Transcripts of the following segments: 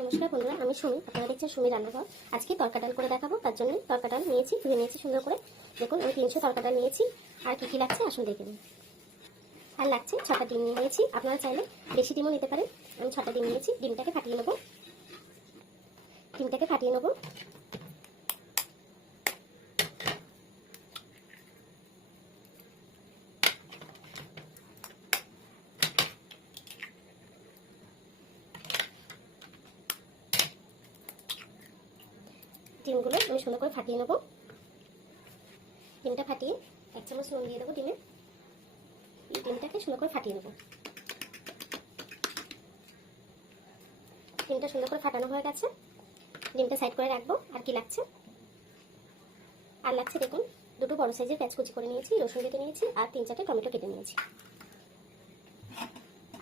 নমস্কার বন্ধুরা, আমি সুমি। আপনারা দেখছেন সুমি রান্নাঘর। আজকে তরকা ডাল করে দেখাবো। তার জন্য তরকা ডাল নিয়েছি, ধুয়ে নিয়েছি সুন্দর করে। দেখুন আমি 300 তরকা ডাল নিয়েছি। আর কি লাগছে আসুন দেখে নিন। আর লাগছে 6টা ডিম নিয়েছি। আপনারা চাইলে বেশি ডিমও নিতে পারেন। আমি 6টা ডিম নিয়েছি। ডিমটাকে ফাটিয়ে নেবো। ডিমগুলো আমি সুন্দর করে ফাটিয়ে নেবো। ডিমটা ফাটিয়ে 1 চামচ নুন দিয়ে দেবো ডিমে। এই ডিমটাকে সুন্দর করে ফাটিয়ে নেবো। ডিমটা সুন্দর করে ফাটানো হয়ে গেছে। ডিমটা সাইড করে রাখবো। আর কি লাগছে? আর লাগছে দেখুন, দুটো বড় সাইজের পেঁয়াজ কুচি করে নিয়েছি, রসুন কেটে নিয়েছি, আর 3-4টে টমেটো কেটে নিয়েছি।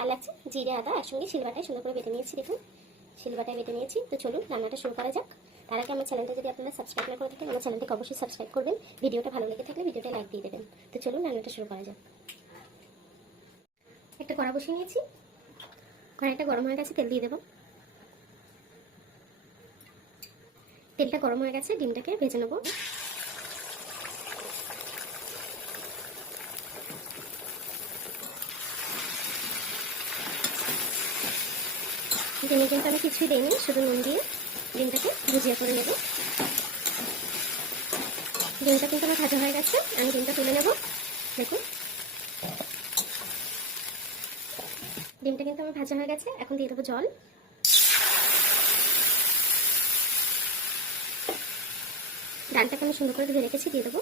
আর লাগছে জিরে আদা একসঙ্গে শিলবাটায় সুন্দর করে বেটে নিয়েছি। দেখুন শিলবাটায় বেটে নিয়েছি। তো চলুন রান্নাটা শুরু করা যাক। তার আগে আমার চ্যানেলটা যদি আপনারা সাবস্ক্রাইব না করে থাকেন, আমার চ্যানেলটাকে অবশ্যই সাবস্ক্রাইব করবেন। ভিডিওটা ভালো লেগে থাকলে ভিডিওটা লাইক দিয়ে দেবেন। তো চলুন রান্নাটা শুরু করা যাক। একটা কড়া বসিয়ে নিয়েছি। কড়াইটা গরম হয়ে গেছে, তেল দিয়ে দেবো। তেলটা গরম হয়ে গেছে, ডিমটাকে ভেজে নেবো। ডিমে কিন্তু আমি কিছুই দিইনি, শুধু নুন দিয়ে ডিমটাকে ভুজিয়া করে নেব। ডিমটা কিন্তু আমার ভাজা হয়ে গেছে, আমি ডিমটা তুলে নেব। দেখুন ডিমটা কিন্তু আমার ভাজা হয়ে গেছে। এখন দিয়ে দেবো জল। ডালটাকে আমি সুন্দর করে ধুয়ে রেখেছি, দিয়ে দেবো।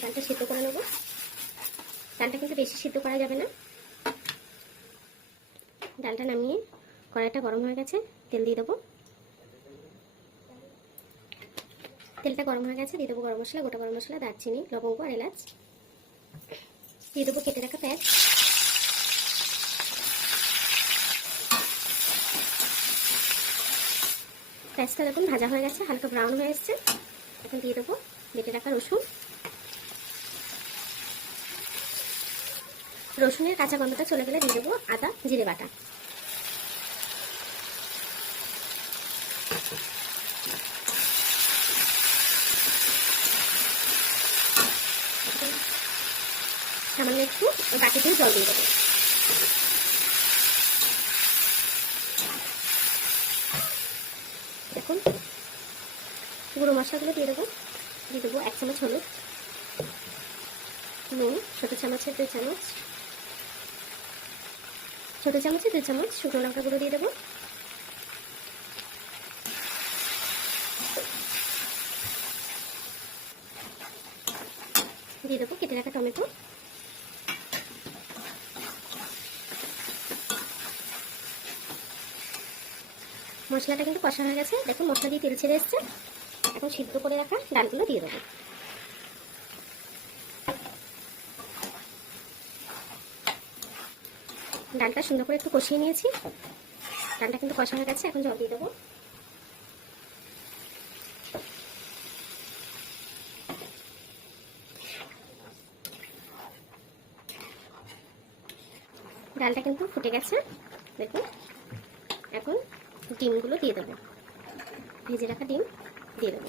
ডালটা সিদ্ধ করে নেব। ডালটা কিন্তু বেশি সিদ্ধ করা যাবে না। ডালটা নামিয়ে কড়াইটা গরম হয়ে গেছে, তেল দিয়ে দেবো। তেলটা গরম হয়ে গেছে, দিয়ে দেবো গরম মশলা, গোটা গরম মশলা, দারচিনি, লবঙ্গ আর এলাচ। দিয়ে দেবো কেটে রাখা পেঁয়াজ। পেঁয়াজটা দেখুন ভাজা হয়ে গেছে, হালকা ব্রাউন হয়ে এসছে। এখন দিয়ে দেবো বেটে রাখা রসুন। রসুনের কাঁচা গন্ধটা চলে গেলে দিয়ে দেবো আদা জিরে বাটা। সামান্য একটু বাটিতে জল দিয়ে দেবো। দেখুন গুঁড়ো মশলাগুলো দিয়ে দেবো। 1 চামচ হলুদ, নুন ছোটো চামচের 2 চামচ, ছোটো চামচে 2 চামচ শুকনো লঙ্কা গুঁড়ো দিয়ে দেবো। দিয়ে দেবো কেটে রাখা টমেটো। মশলাটা কিন্তু কষা হয়ে গেছে। দেখুন মশলা দিয়ে তেল ছেড়ে এসছে। এখন সিদ্ধ করে রাখা ডালগুলো দিয়ে দেবো। ডালটা সুন্দর করে একটু কষিয়ে নিয়েছি। ডালটা কিন্তু কষা হয়ে গেছে। এখন জল দিয়ে দেবো। ডালটা কিন্তু ফুটে গেছে। দেখুন এখন ডিমগুলো দিয়ে দেবো। ভেজে রাখা ডিম দিয়ে দেবো।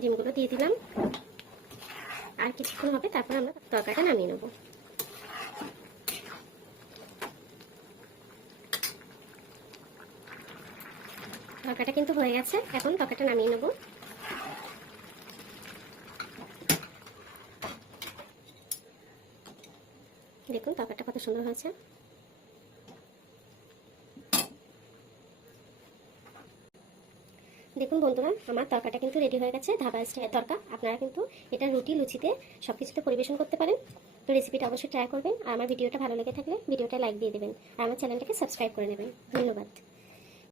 ডিমগুলো দিয়ে দিলাম। আর কিছুক্ষণ হবে, তারপর আমরা তরকারিটা নামিয়ে নেব। তরকারিটা কিন্তু হয়ে গেছে। এখন তরকারিটা নামিয়ে নেব। দেখুন তরকারিটা কত সুন্দর হয়েছে। দেখুন বন্ধুরা, আমার তরকাটা কিন্তু রেডি হয়ে গেছে। ধাবা স্টাইলের তরকা। আপনারা কিন্তু এটা রুটি লুচিতে সব কিছুতে পরিবেশন করতে পারেন। তো রেসিপিটা অবশ্যই ট্রাই করবেন। আর আমার ভিডিওটা ভালো লেগে থাকলে ভিডিওটা লাইক দিয়ে দেবেন। আর আমার চ্যানেলটাকে সাবস্ক্রাইব করে নেবেন। ধন্যবাদ।